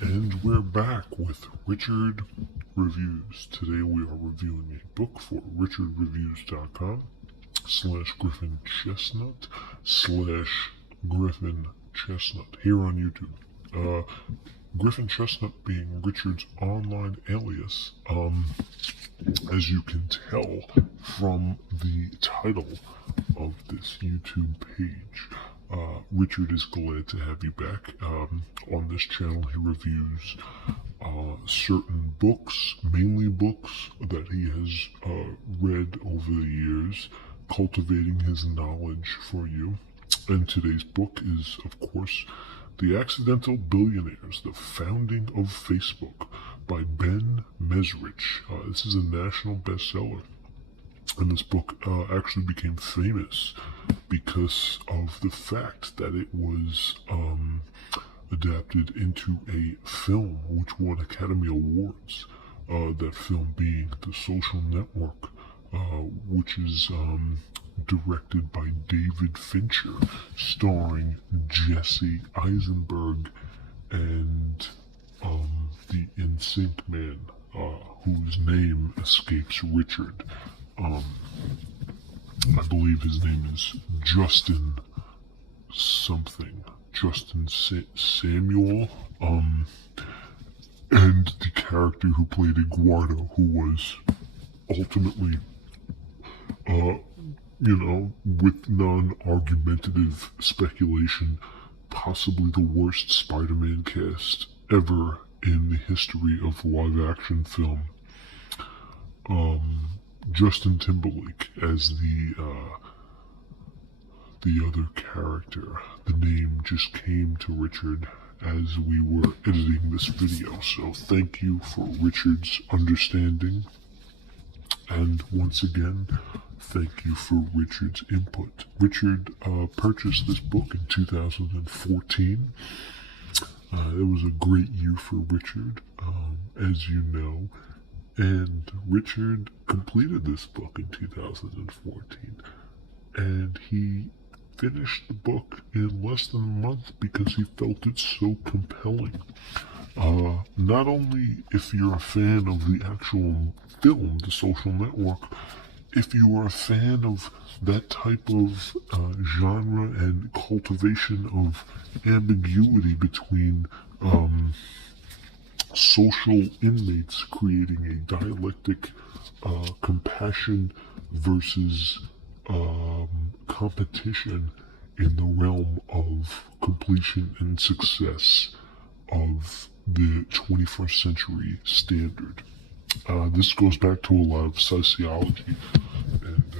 And we're back with Richard Reviews. Today we are reviewing a book for richardreviews.com/Griffin Chestnut /Griffin Chestnut here on YouTube. Griffin Chestnut being Richard's online alias, as you can tell from the title of this YouTube page. Richard is glad to have you back. On this channel, he reviews certain books, mainly books that he has read over the years, cultivating his knowledge for you. And today's book is, of course, The Accidental Billionaires, The Founding of Facebook by Ben Mezrich. This is a national bestseller. And this book actually became famous because of the fact that it was adapted into a film which won Academy Awards. That film being The Social Network, which is directed by David Fincher, starring Jesse Eisenberg and the NSYNC man, whose name escapes Richard. I believe his name is Justin something. Justin Samuel. And the character who played Eduardo, who was ultimately, with non-argumentative speculation, possibly the worst Spider-Man cast ever in the history of live-action film. Justin Timberlake as the other character. The name just came to Richard as we were editing this video, so thank you for Richard's understanding, and once again, thank you for Richard's input. Richard purchased this book in 2014. It was a great year for Richard, as you know. And Richard completed this book in 2014, and he finished the book in less than a month because he felt it so compelling. Not only if you're a fan of the actual film, The Social Network, if you are a fan of that type of genre and cultivation of ambiguity between social inmates, creating a dialectic compassion versus competition in the realm of completion and success of the 21st century standard. This goes back to a lot of sociology, and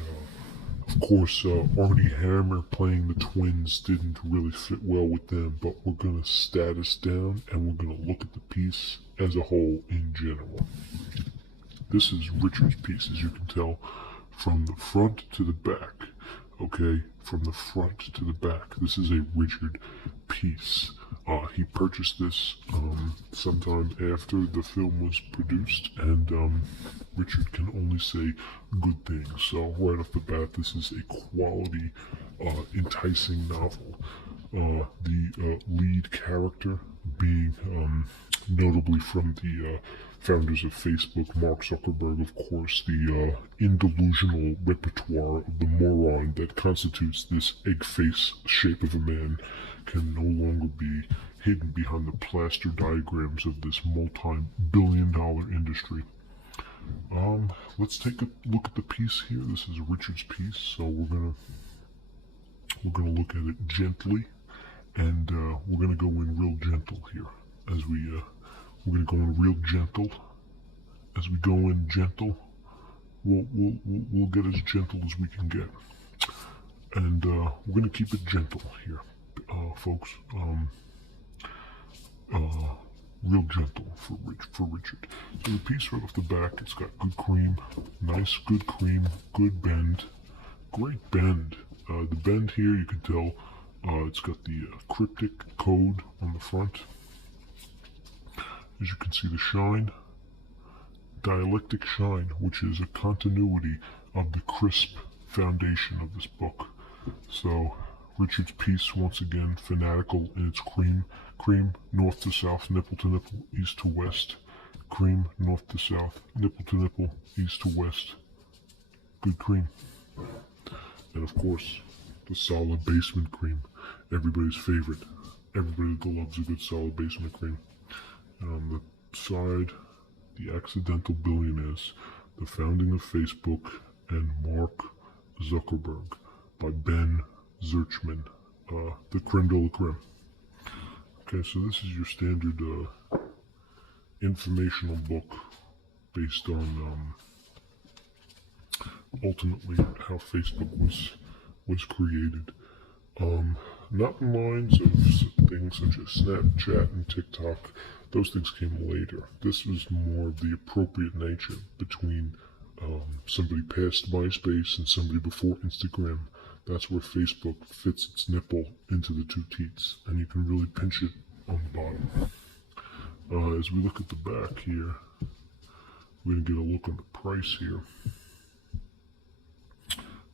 of course Arnie Hammer playing the twins didn't really fit well with them, but we're going to status down and we're going to look at the piece as a whole in general. This is Richard's piece, as you can tell, from the front to the back. Okay, from the front to the back. This is a Richard piece. He purchased this sometime after the film was produced, and Richard can only say good things. So right off the bat, this is a quality, enticing novel. The lead character being notably from the founders of Facebook, Mark Zuckerberg, of course, the indelusional repertoire of the moron that constitutes this egg face shape of a man can no longer be hidden behind the plaster diagrams of this multi-billion-dollar industry. Let's take a look at the piece here. This is Richard's piece, so we're gonna look at it gently, and we're gonna go in real gentle here as we're gonna go in real gentle. As we go in gentle, we'll get as gentle as we can get, and we're gonna keep it gentle here, folks. Real gentle for Richard. So the piece right off the back, it's got good cream, nice good cream, good bend, great bend. The bend here, you can tell, it's got the cryptic code on the front. As you can see, the shine, dialectic shine, which is a continuity of the crisp foundation of this book. So Richard's piece, once again, fanatical in its cream, north to south, nipple to nipple, east to west. Cream, north to south, nipple to nipple, east to west. Good cream. And of course, the solid basement cream, everybody's favorite. Everybody loves a good solid basement cream. And on the side, the Accidental Billionaires, the founding of Facebook, and Mark Zuckerberg by Ben Mezrich, the creme de la creme. Okay, so this is your standard informational book based on ultimately how Facebook was created. Not in lines of things such as Snapchat and TikTok. Those things came later. This was more of the appropriate nature between somebody past MySpace and somebody before Instagram. That's where Facebook fits its nipple into the two teats, and you can really pinch it on the bottom. As we look at the back here, we're going to get a look at the price here.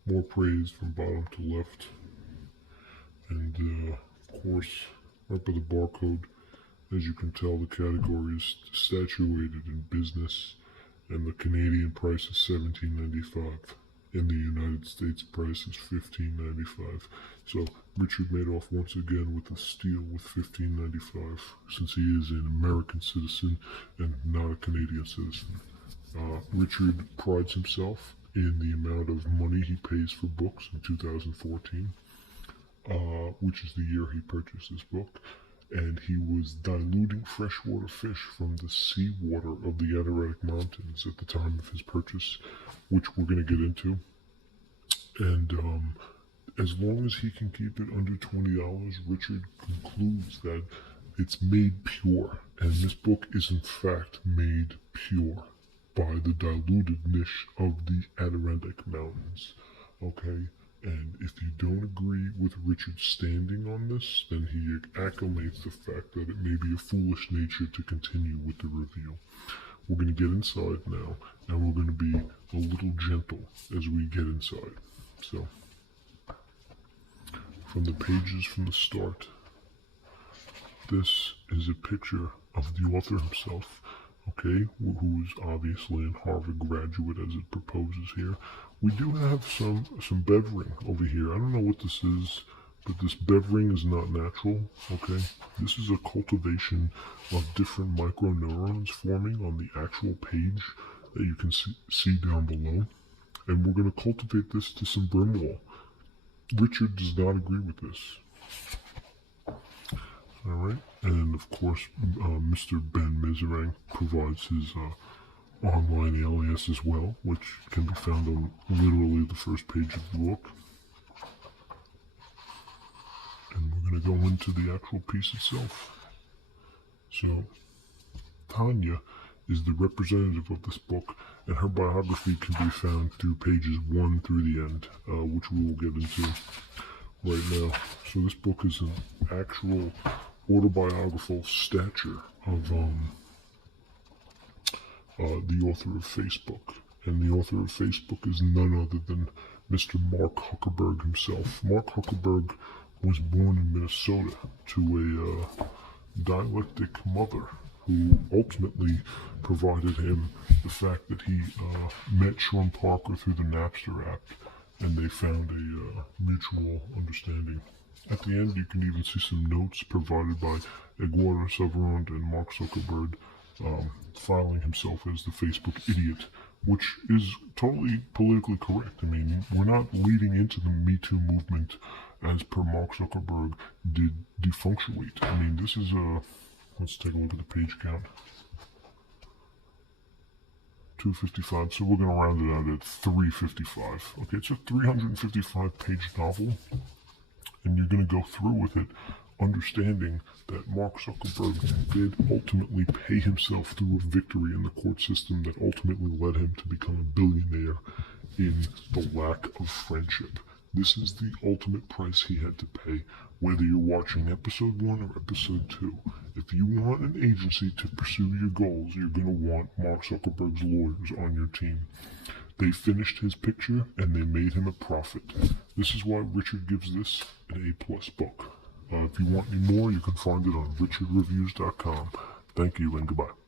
More praise from bottom to left. And of course, right by the barcode, as you can tell, the category is statuated in business, and the Canadian price is $17.95. In the United States, price is $15.95. So Richard made off once again with a steal with $15.95, since he is an American citizen and not a Canadian citizen. Richard prides himself in the amount of money he pays for books in 2014, which is the year he purchased this book. And he was diluting freshwater fish from the seawater of the Adirondack Mountains at the time of his purchase, which we're going to get into. And as long as he can keep it under $20, Richard concludes that it's made pure. And this book is in fact made pure by the dilutedness of the Adirondack Mountains. Okay? And if you don't agree with Richard's standing on this, then he acclimates the fact that it may be a foolish nature to continue with the review. We're going to get inside now, and we're going to be a little gentle as we get inside. So, from the pages from the start, this is a picture of the author himself, okay, who's obviously a Harvard graduate as it proposes here. We do have some bevering over here. I don't know what this is, but this bevering is not natural, okay? This is a cultivation of different microneurons forming on the actual page that you can see down below. And we're going to cultivate this to some Brimwall. Richard does not agree with this. Alright, and of course, Mr. Ben Mezrich provides his online alias as well, which can be found on literally the first page of the book. And we're going to go into the actual piece itself. So, Tanya is the representative of this book, and her biography can be found through pages 1 through the end, which we will get into right now. So this book is an actual autobiographical stature of the author of Facebook. And the author of Facebook is none other than Mr. Mark Zuckerberg himself. Mark Zuckerberg was born in Minnesota to a dialectic mother who ultimately provided him the fact that he met Sean Parker through the Napster app, and they found a mutual understanding. At the end, you can even see some notes provided by Eduardo Savarone and Mark Zuckerberg, filing himself as the Facebook idiot, which is totally politically correct. I mean, we're not leading into the Me Too movement as per Mark Zuckerberg did defunctuate. I mean, this is a... Let's take a look at the page count. 255, so we're going to round it out at 355. Okay, it's a 355-page novel, and you're going to go through with it understanding that Mark Zuckerberg did ultimately pay himself through a victory in the court system that ultimately led him to become a billionaire in the lack of friendship. This is the ultimate price he had to pay, whether you're watching episode 1 or episode 2. If you want an agency to pursue your goals, you're going to want Mark Zuckerberg's lawyers on your team. They finished his picture and they made him a profit. This is why Richard gives this an A-plus book. If you want any more, you can find it on richardreviews.com. Thank you and goodbye.